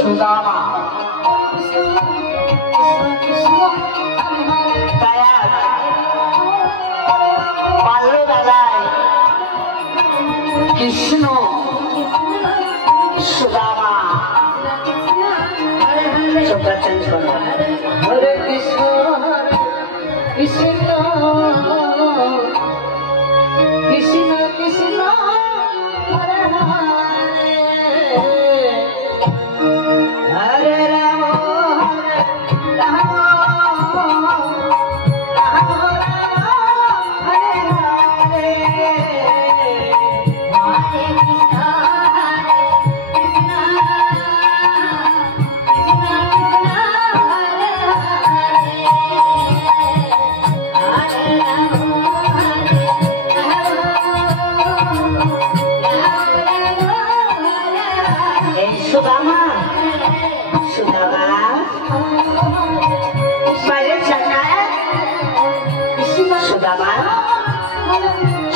সুদামা বাল্যবেলায় কৃষ্ণ সুদামা চোখটা চেঞ্জ করো। হরে কৃষ্ণ কৃষ্ণ কৃষ্ণ কৃষ্ণ হরে হরে রাম রাম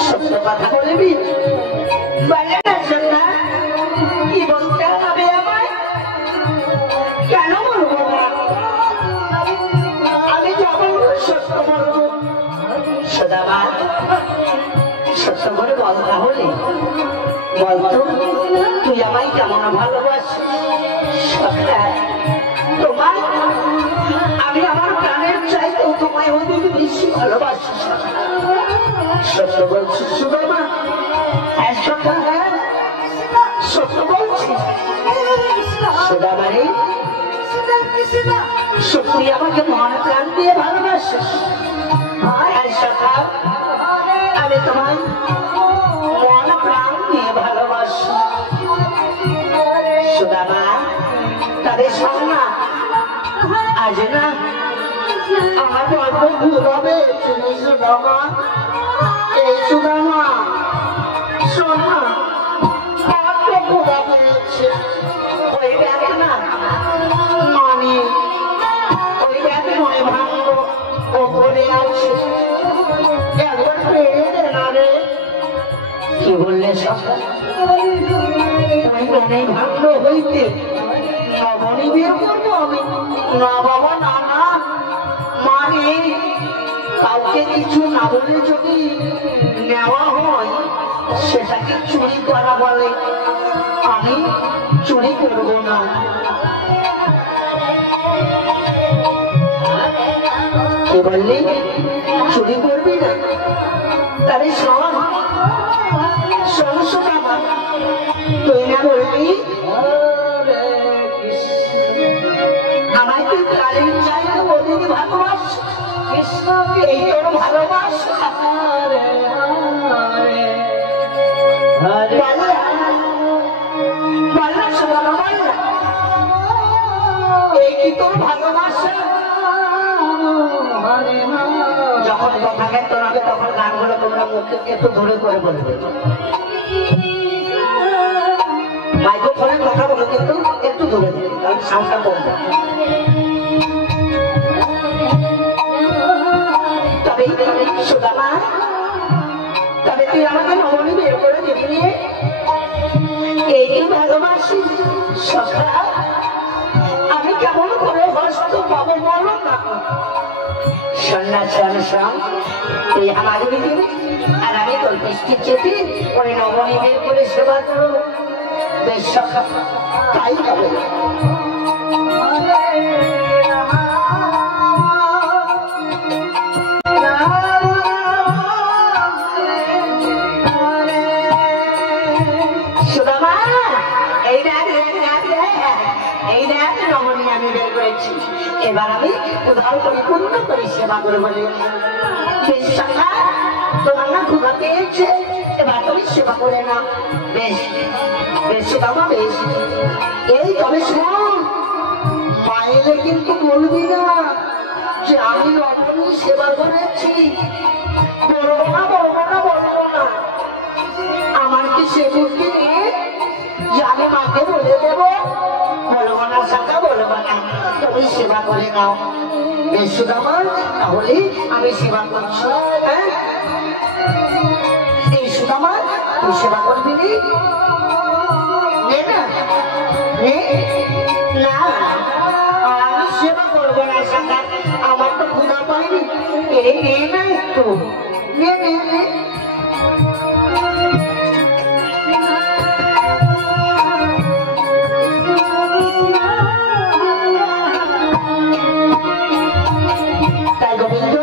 সত্য কথা বলবি বলে না সোনা কি বলতে হবে আমায় কেন বলবো আমি যাবো সত্য বলবো সদামা সত্য করে বল তাহলে বলতো তুই আমায় কেমন ভালোবাসিস তোমায় আমি আমার প্রাণের চাইতেও তোমায় অনেক বেশি ভালোবাসি সত্য বলছি সুদামা হ্যাঁ সত্য হ্যাঁ সত্য বলছি সুদামা রে সত্যি আমাকে মন প্রাণ দিয়ে ভালোবাসিস হ্যাঁ সত্য আমি তোমায় মন প্রাণ দিয়ে ভালোবাসি সুদামা তাদের সামনা আজ না আমার গল্প ভুল হবে সুদামা এই সুদামা সোনা আমার তো ভুলা পেয়েছে ওই দেখ না মানি ওই দেখ মনে ভাঙল ওপরে আছে একবার পেয়ে দে না রে কি বললে সকাল ওই মনে ভাঙল হইতে নবনী বিয়ে করবো আমি না বাবা না না মানে কাউকে কিছু না বলে যদি নেওয়া হয় সেটাকে চুরি করা বলে আমি চুরি করব না কি বললি চুরি করবি না তাহলে শোন শোন শোনা তুই না বলবি আমায় তুই কালের চাই ওদিকে ভালোবাস কৃষ্ণকে এই তোর ভালোবাস এই কি তোর ভালোবাসা যখন কথা ক্ষেত্র হবে তখন গানগুলো তোমরা মুখে একটু ধরে করে বলবে মাইক্রোফোনে কথা বলো কিন্তু একটু ধরে কারণ সাউন্ডটা বলবে তবে সুদামা তবে তুই আমাকে নবনী বের করে দিবি এই কি ভালোবাসি সখা আমি কেমন করে হস্ত পাবো বলো না সন্ন্যাসী তুই আমাকে দিবি আর আমি তোর বৃষ্টি চেপে ওই নবনী বের করে সেবা করবো বেশ সখা তাই হবে এবার আমি উদাহরণ পরিপূর্ণ করে সেবা করে বলি বেশ সখা তোমার না ক্ষুধা পেয়েছে এবার তুমি সেবা করে না বেশ বেশ বাবা বেশ এই তবে শোন মায়েরে কিন্তু বলবি না যে আমি রমণী সেবা করেছি বলবো না বলবো না বলবো না আমার কি সে বুদ্ধি নেই যে আমি মাকে বলে দেবো বলবো না সখা বলবো না তুমি সেবা করে নাও বেশ সুদামা তাহলে আমি সেবা করছি হ্যাঁ এই সুদামা তুই সেবা করবি না না আমি সেবা করবো না সাকা, আমার তো ক্ষুধা পাইনি। এই নে না একটু নে নে নে। তাই গোবিন্দ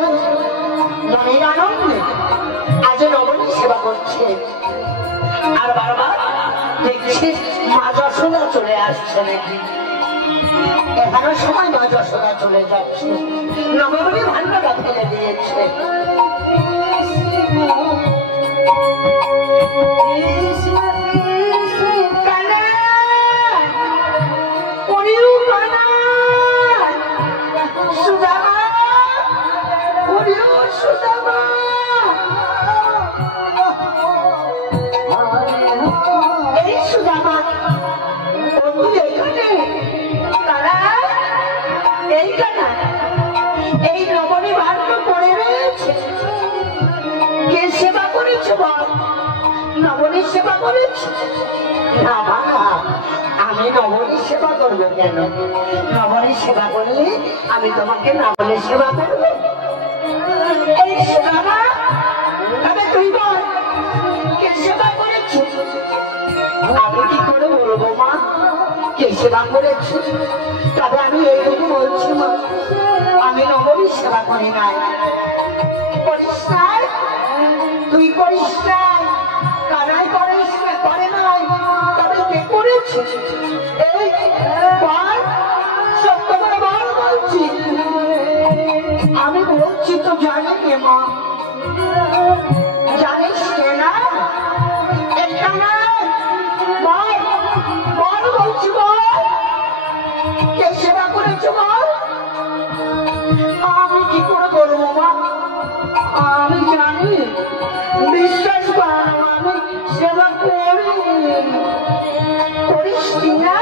মনের আনন্দে আজ নবনী সেবা করছে, আর বারবার দেখছি মা যশোদা চলে আসছে নাকি, এখানে সময় মা যশোদা চলে যাচ্ছে, নবমী ভান্ডারা ফেলে দিয়েছে। এই নবনী ভাগ্য পড়ে রয়েছে, কে সেবা করেছে বল? নবনীর সেবা করেছে না বাবা, আমি নবনীর সেবা করবো কেন? নবনীর সেবা করলে আমি তোমাকে নবনীর সেবা করবো। এই সেবা তবে তুই বল কে সেবা করেছে? আমি কি করে বলবো মা কে সেবা করেছে? তবে আমি এইটুকু বলছি মা, আমি নবনীর সেবা করি নাই। করিস নাই? তুই করিস নাই, কানাই করিস করে নাই, তবে কে করেছে? এই বল, সত্য করে বল বলছি। আমি বলছি তো জানি কে মা, জানিস কে না? একটা নাই, বল বল বলছি, বল কে সেবা করেছে বল। আমি কি করে বলবো মা, আমি জানি, বিশ্বাস কর আমি সেবা করি। করিস কি না?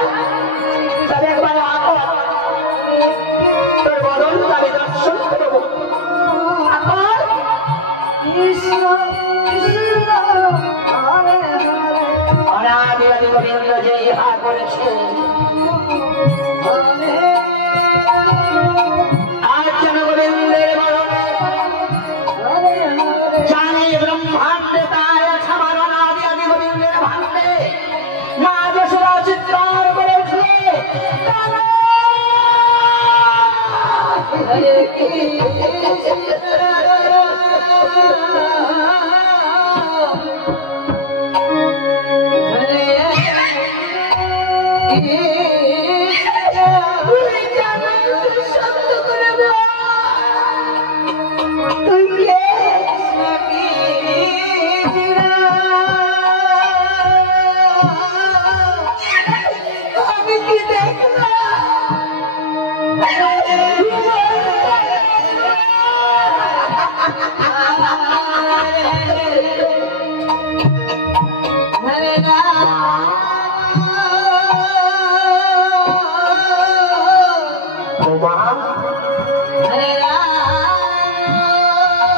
তবে একবার আকর, তোর বরণ তবে দর্শন করবো। আকর অনাদি আদি গোবিন্দ যে ইহা করেছে, আর যেন গোবিন্দের বরণে জানে ব্রহ্মাণ্ডে তাই আছে আমার অনাদি আদি গোবিন্দের ভাণ্ডে। মা যশোদা চিৎকার করেছে,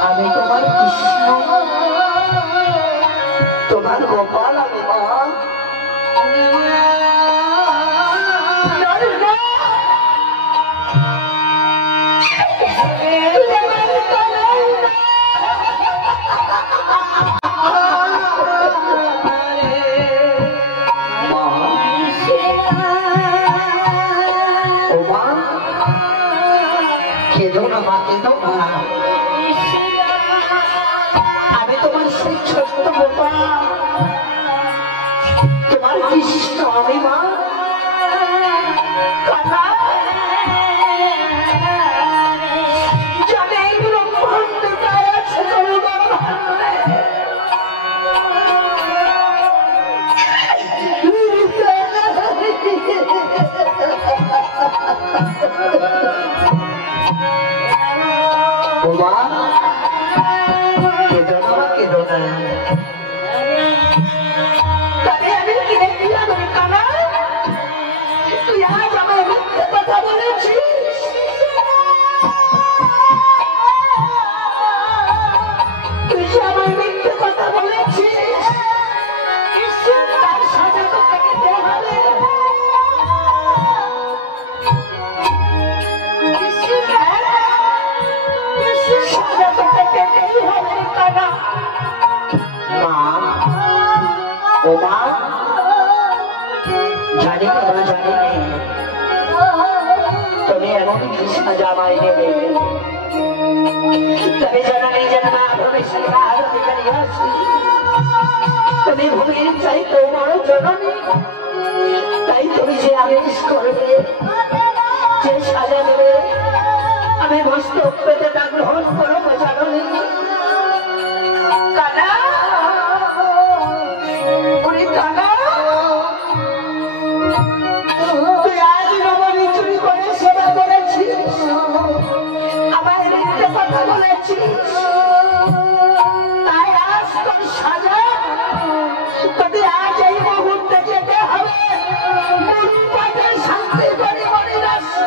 আমি তোমার কৃষ্ণ, তোমার গোপাল আমি মা। আমি তোমার সেই ছোট্ট গোপাল, তোমার কৃষ্ণ আমি মা। জানি তুমি এমন কৃষ্ণ জামাই নেবে তবে জানানি জানা তুমি ভূমির চাইতে বড় জননী তাই তুমি যে আদেশ করবে যে সাজা দেবে আমি মস্তক পেতে তা গ্রহণ করবো জাননী কানা উনি কানা তুই আজ রমণী চুরি করে সেবা করেছিস আমার মিথ্যে কথা বলেছিস তাই আজ তোর সাজা তোকে আজ এই মুহূর্তে যেতে হবে শান্তি করে মনে রাখবে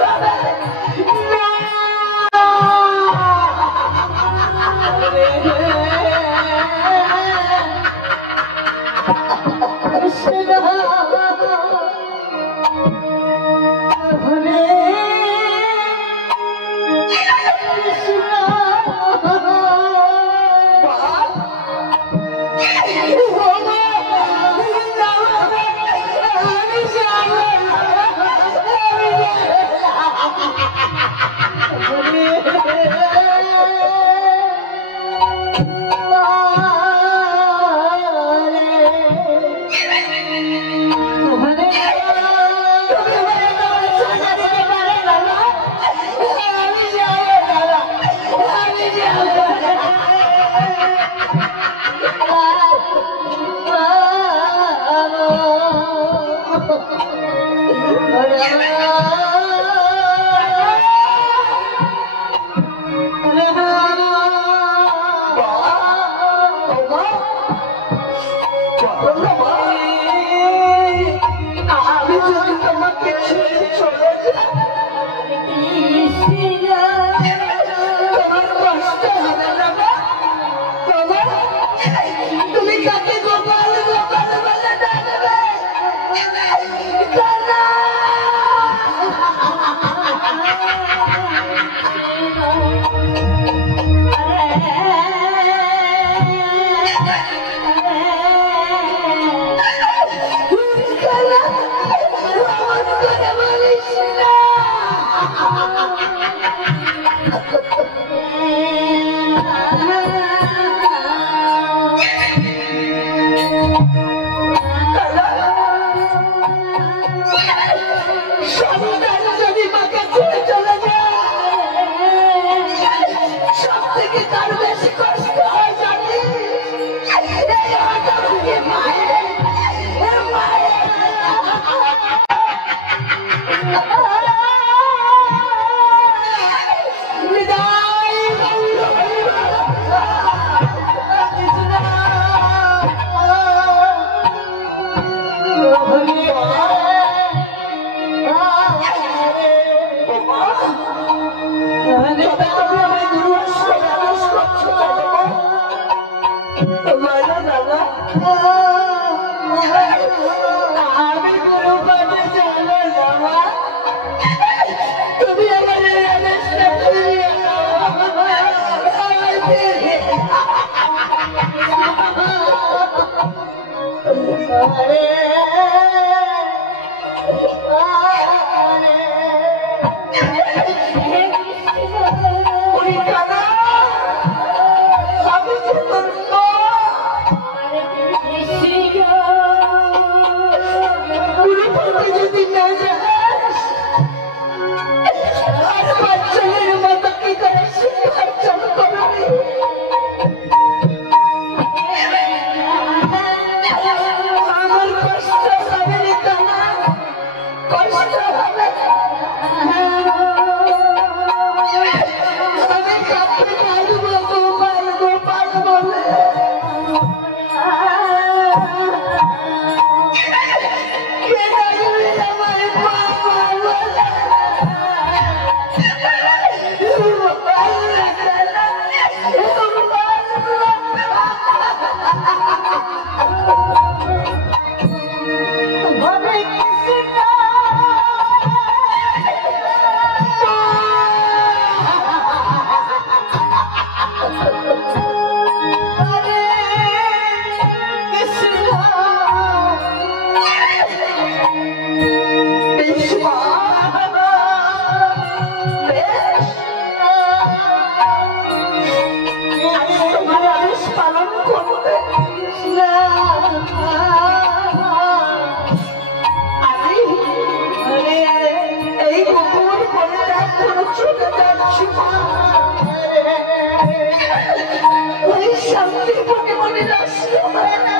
ওই শান্তি মনে মনে নষ্ট হয় না।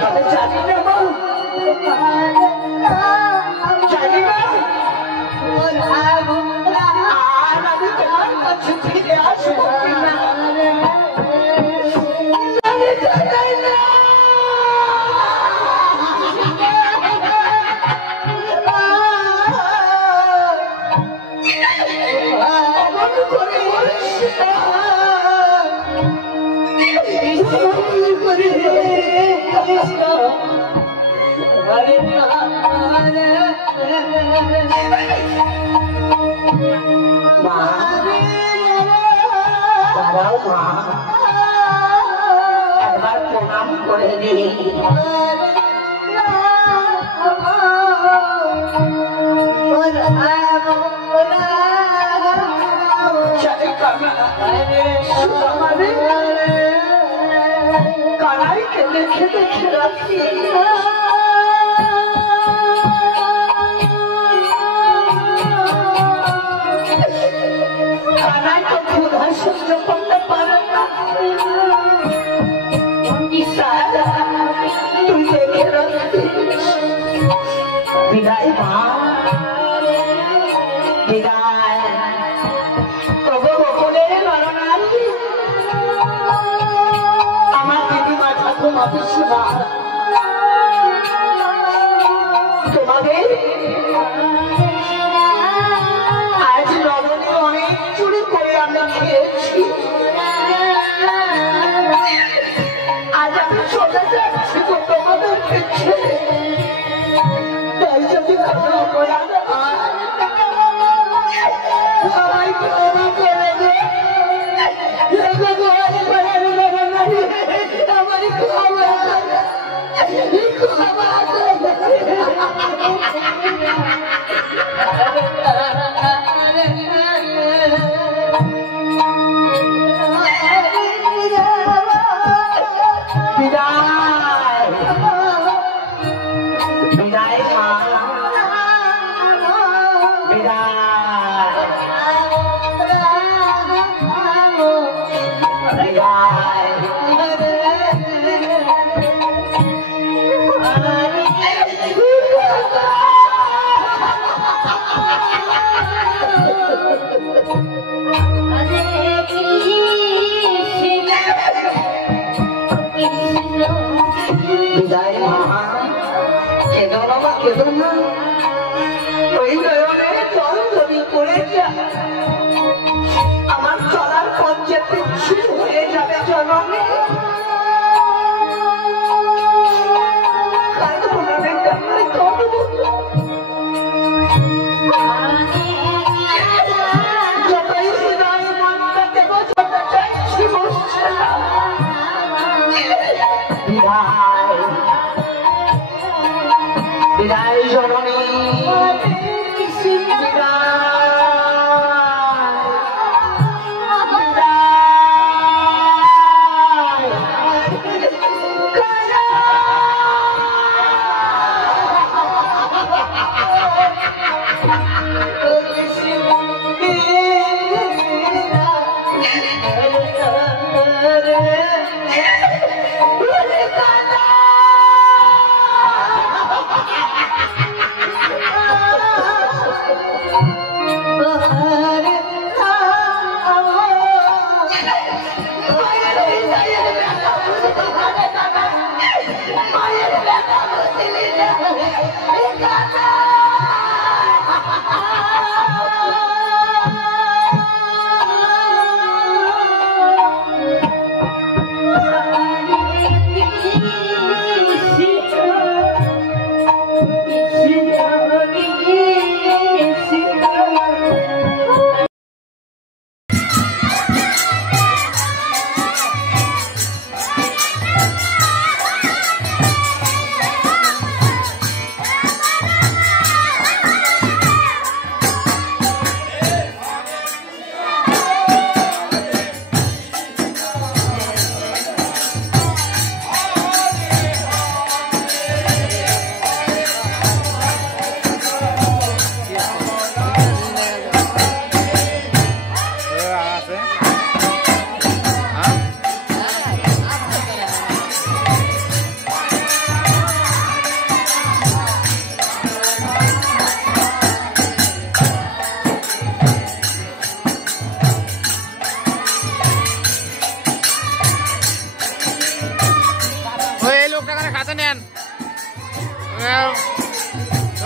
তবে জানি না মা, জানি না আর আমি তোমার কাছে ফিরে আসবো কিনা। একবার প্রণাম করে দিই। কানাইকে দেখে দেখে রাখি, কানাই তো ক্ষুধা সহ্য করতে পারে না। তুই দেখে রাখিস। বিদায় মা, বিদায়। তবু বকুলের নরনারী আমার দিদিমা ঠাকুমা পিসিমা তোমাদের আজ রমণী অনেক চুরি করে আমি খেয়েছি। আজ আমি চলে যাচ্ছি তো তোমাদেরকে ছেড়ে। তাই যদি কোনো অপরাধ হয় সবাই ক্ষমা করে দে। আমার ক্ষমা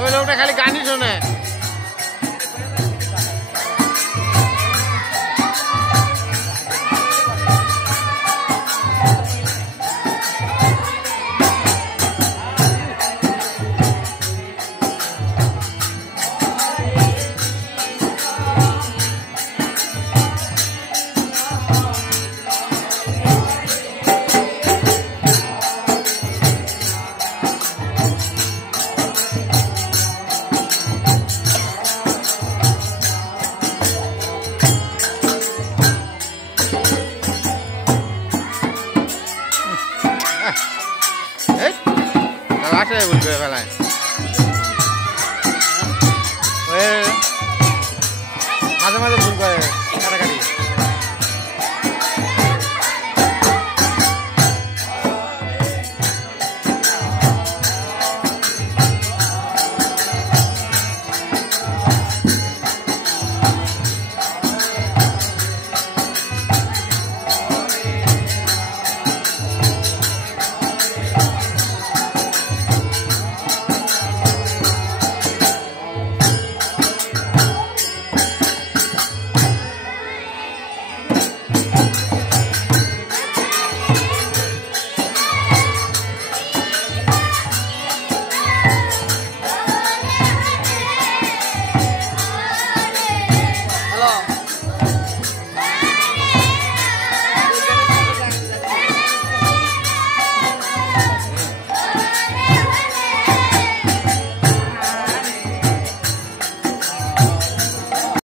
ওই লোকটা খালি গানই শোনে। মাঝে মাঝে ভুল করে